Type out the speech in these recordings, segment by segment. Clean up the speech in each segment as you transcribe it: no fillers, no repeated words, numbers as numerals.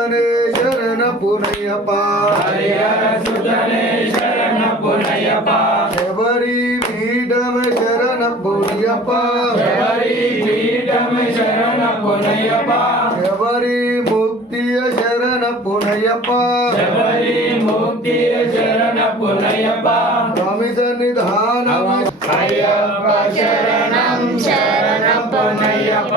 సుతనే శరణ పునయ్యప్ప హరిహర సుతనే శరణ పునయ్యప్ప శబరి పీఠమ శరణ పునయ్యప్ప శబరి పీఠమ శరణ పునయ్యప్ప శబరి ముక్తియ శరణ పునయ్యప్ప శబరి ముక్తియ శరణ పునయ్యప్ప స్వామి సన్నిధానం అయ్యప్ప శరణం శరణ పునయ్యప్ప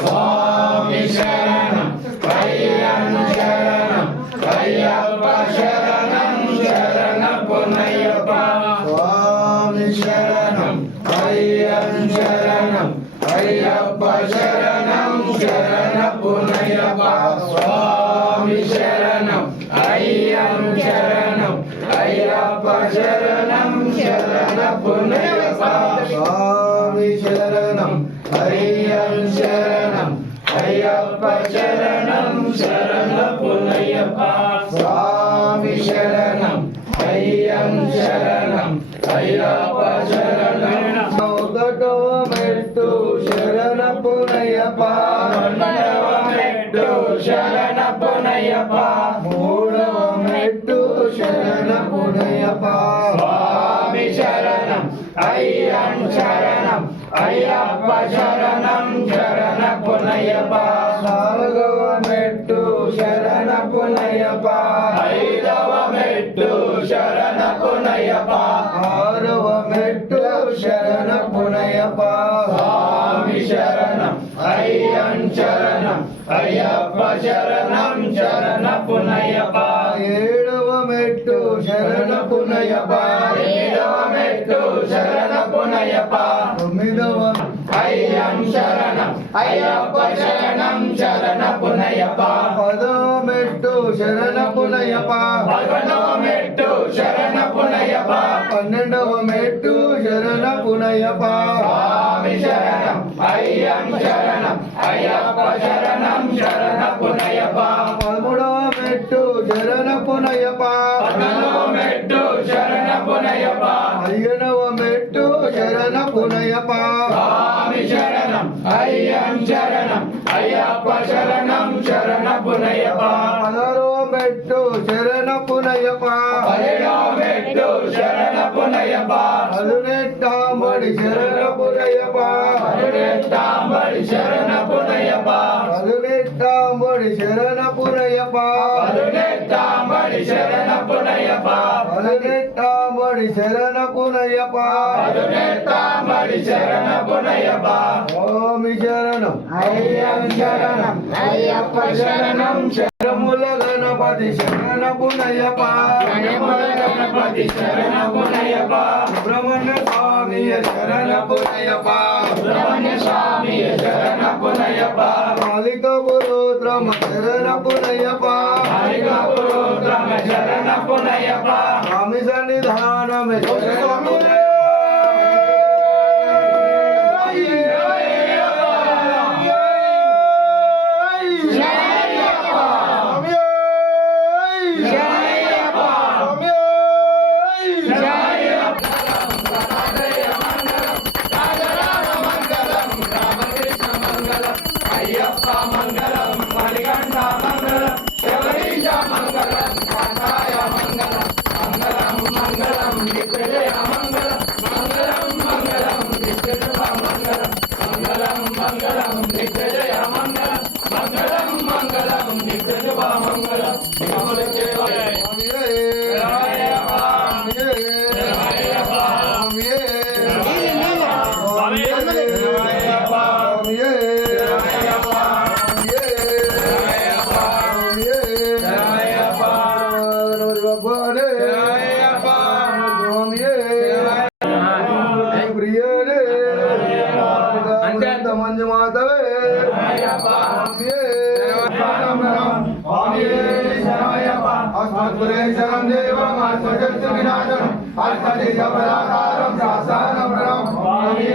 స్వామి శరణం అయ్యప్ప శరణం అయ్యప్ప శరణం శరణ పునయ్యప్ప స్వామి శరణం అయ్యప్ప శరణం అయ్యప్ప శరణం శరణ పునయ్యప్ప స్వామి శరణం అయ్యప్ప శరణం అయ్యప్ప శరణం శరణ పునయ్యప్ప స్వామి శరణం అయ్యప్ప శరణం అయ్యప్ప శరణం శరణ పునయ్యప్ప స్వామి శరణం అయ్యప్ప శరణం అయ్యప్ప శరణం ఒకటో మెట్టు శరణ పునయ్యప్ప రెండవ మెట్టు శరణ పునయ్యప్ప మూడవ మెట్టు శరణ పునయ్యప్ప స్వామి శరణం అయ్యప్ప శరణం అయ్యప్ప శరణం శరణ పునయ్యప్ప నాలుగవ మెట్టు శరణ పునయ్యప్ప ఐదవ మెట్టు శరణ పునయ్యప్ప ఆరవ మెట్టు శరణ పునయ్యప్ప స్వామి శరణం అయ్యప్ప శరణం అయ్యప్ప శరణం శరణ పునయ్యప్ప ఏడవ మెట్టు శరణ పునయ్యప్ప ఏడవ మెట్టు శరణ పునయ్యప్ప తొమ్మిదవ అయ్యప్ప శరణం అయ్యప్ప శరణం శరణ పునయ్యప్ప పదవ మెట్టు శరణ పునయ్యప్ప పదకొండవ మెట్టు శరణ పునయ్యప్ప పన్నెండవ మెట్టు శరణ పునయ్యప్ప స్వామి శరణం అయ్యప్ప శరణం అయ్యప్ప శరణం శరణ పునయ్యప్ప పదమూడవ మెట్టు శరణ పునయ్యప్ప పద్నాలుగవ మెట్టు శరణ పునయ్యప్ప 15వ మెట్టు శరణ పునయ్యప్ప స్వామి శరణం అయ్యప్ప శరణం అయ్యప్ప శరణం శరణ పునయ్యప్ప 16వ మెట్టు శరణ పునయ్యప్ప 17వ మెట్టు శరణ పునయ్యప్ప 18వ శరణ పునయ్యప్ప 18వ శరణ పునయ్యప్ప 18వ శరణ పునయ్యప్ప 18వ శరణ పునయ్యప్ప 18వ శరణ పునయ్యప్ప 18వ శరణ పునయ్యప్ప స్వామి శరణం అయ్యప్ప శరణం అయ్యప్ప శరణం శరముల గణపతి శరణ పునయ్యప్ప శరణముల గణపతి శరణ పునయ్యప్ప సుబ్రహ్మణ్య స్వామి శరణ పునయ్యప్ప సుబ్రహ్మణ్య స్వామి శరణ పునయ్యప్ప మాలిక పురోద్రమ శరణ పునయ్యప్ప హరిగపురుద్రమ శరణ పునయ్యప్ప స్వామి సన్నిధానం శరణ పునయ్యప్ప అయ్యప్ప మంగళం మణికంఠ మంగళం శబరీశ మంగళం కాషాయ మంగళం మంగళం మంగళం దిగ్విజయ మంగళం మంగళం మంగళం దిగ్విజయ మంగళం మంగళం మంగళం దిగ్విజయ మంగళం మంగళం మంగళం దిగ్విజయ మంగళం మంజు మాతవే अस्मत्पुरेशनं देवं आत्मजस्य विनाशनं अर्थदेशबलाकारं शासनं प्रणं स्वामी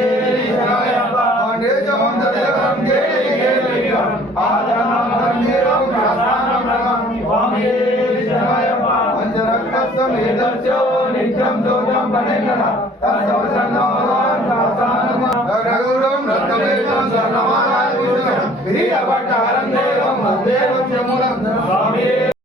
शरणयप्पा पाण्डेशमन्ददेवं गेलिगेलिगं आदरं धन्यं शासनं प्रणं स्वामी शरणयप्पा पञ्चरत्नसमेतस्य नित्यं दोषं पणेनः तत्सवसन्नमः शासनं रघुरं रत्नवेदं सर्वमानाय भूषणं